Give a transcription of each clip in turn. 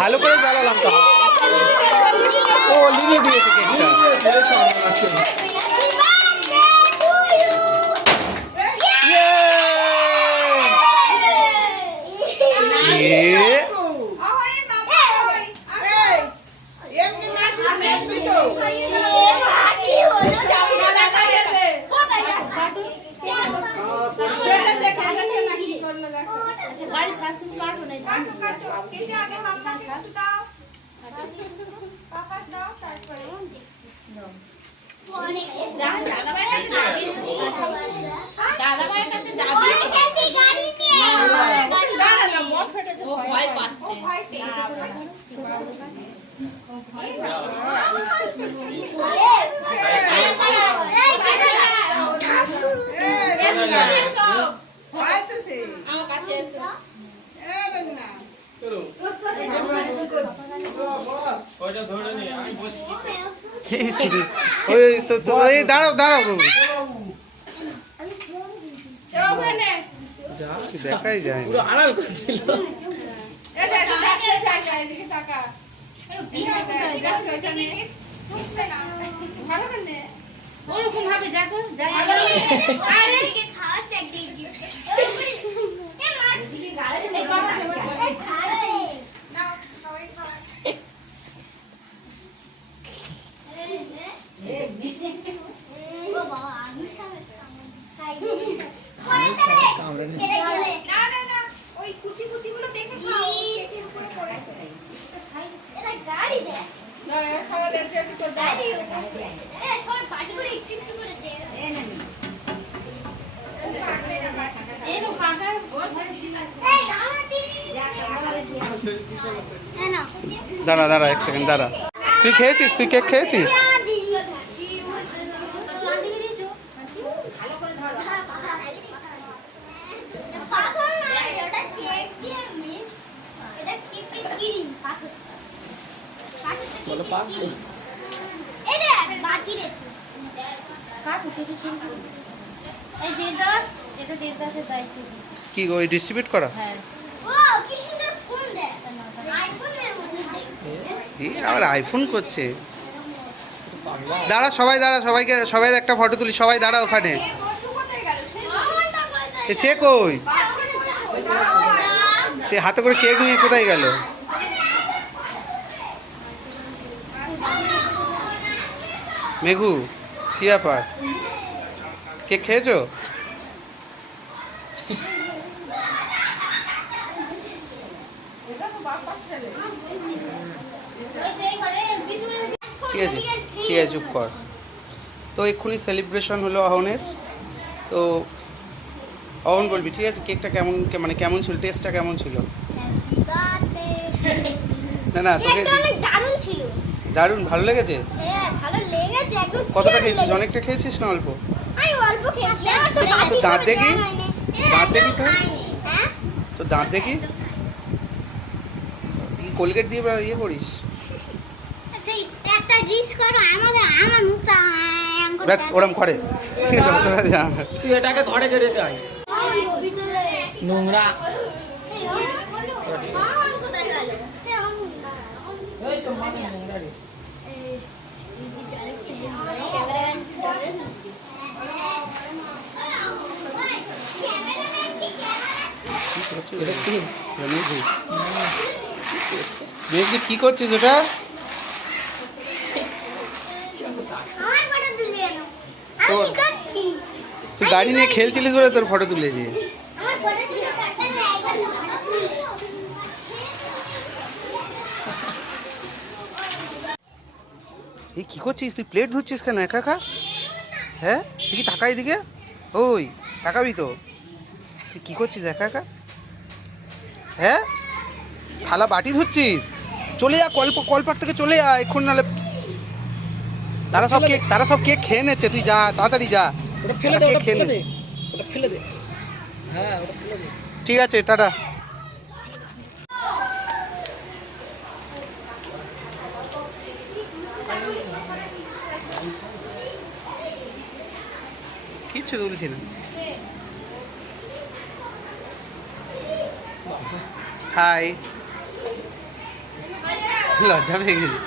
ভালো করে জ্বালালাম তো। ও লিখে দিয়েছে কেকটা। দাঁড়াও দাঁড়াও দেখাই যায় ওরকম ভাবে দেখো দাঁড়া দাঁড়া এক সেকেন্ড দাঁড়া। তুই খেয়েছিস? তুই কেক খেয়েছিস? কি ওই ডিস্ট্রিবিউট করা? আবার আইফোন করছে। দাঁড়া সবাই দাঁড়া, সবাইকে সবাই একটা ফটো তুলি। সবাই দাঁড়া ওখানে। সে কই? সে হাতে করে কেক নিয়ে কোথায় গেল? মেঘু কি ব্যাপার? কেক খেয়েছো? ঠিক আছে ঠিক আছে চুপ কর। তো এক্ষুনি সেলিব্রেশন হলো অহনের। তো অহন বলবি ঠিক আছে কেকটা কেমন, মানে কেমন ছিল, টেস্টটা কেমন ছিল? না না তোকে দারুণ ছিল। দারুণ ভালো লেগেছে? হ্যাঁ ভালো লেগেছে একদম। কতটা খেয়েছিস? অনেকটা খেয়েছিস না অল্প? আমি অল্প খেয়েছি। তো দাঁত দেখি, দাঁত দেখি তো, হ্যাঁ তো দাঁত দেখি। তুই কোলগেট দিয়ে ইয়ে করিস? সেই একটা জিনিস করো আমাদের, আমার মুখটা দেখ ওরম করে। তুই এটাকে ঘরে করে দে নোংরা। এই তো মানে নোংরা রে। কি করছিস ওটা? তুই গাড়ি নিয়ে খেলছিলিস বলে তোর ফটো তুলেছি। এই কি করছিস তুই? প্লেট ধুচ্ছিস কেন একা একা? হ্যাঁ তুই কি তাকাই দিকে? ওই তাকাবি তো। তুই কি করছিস একা একা? হ্যাঁ থালা বাটি ধুচ্ছিস? চলে যা, কলপাট থেকে চলে যা এখন, নাহলে তারা সব কেক খেয়ে নিচ্ছে। তুই যা তাড়াতাড়ি যা। ওটা ফেলে দে, ওটা ফেলে দে, ওটা ফেলে দে। হ্যাঁ ওটা ফেলে দে। ঠিক আছে টাটা। কিচ্ছু তুলছি না। হাই, লজ্জা পেয়ে গেছি।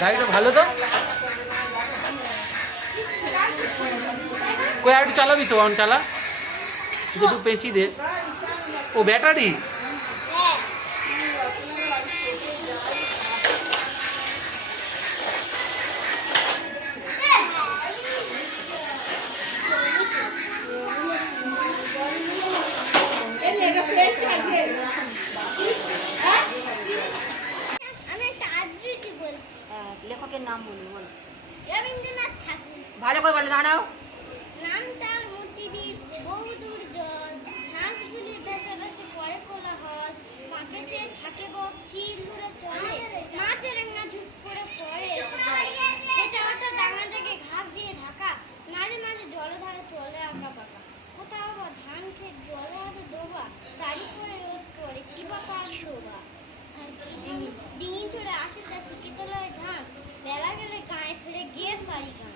গাড়িটা ভালো তো, কই আর একটু চালাবি তো, অন চালা, দুটো পেঁচি দে। ও ব্যাটারি, আমি একটা আবৃত্তি বলছি। লেখকের নাম বলুন, বলো রবীন্দ্রনাথ ঠাকুর। ভালো করে বলো, দাঁড়াও। নাম তার মতিবীর, বহুদূর জল, হাঁসগুলি ভেসে ভেসে পড়ে কোলাহল, মাকে চেয়ে থাকে বক, চিল ঘুরে চলে, মাছের রাঙা ঝুপ করে পড়ে এসে জল। এটা ওটা ডাঙা জেগে ঘাস দিয়ে ঢাকা, মাঝে মাঝে জলধারে চলে আমরা পাকা। কোথাও বা ধান ক্ষেত জলে আরো ডোবা, দাড়ি করে রোদ পড়ে কি বা তার শোভা। ডিঙি চড়ে আসে চাষি কিতলায় ধান, বেলা গেলে গায়ে ফিরে গিয়ে সারি গান।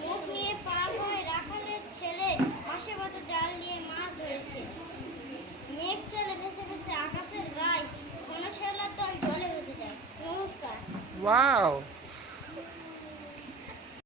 মোষ নিয়ে পার হয়ে রাখালের ছেলে, মাসে বাতা জাল নিয়ে মাছ ধরেছে। মেঘ চলে ভেসে ভেসে আকাশের গায়ে, কোনো শেওলার দল জলে ভেসে যায়। নমস্কার। ওয়াও।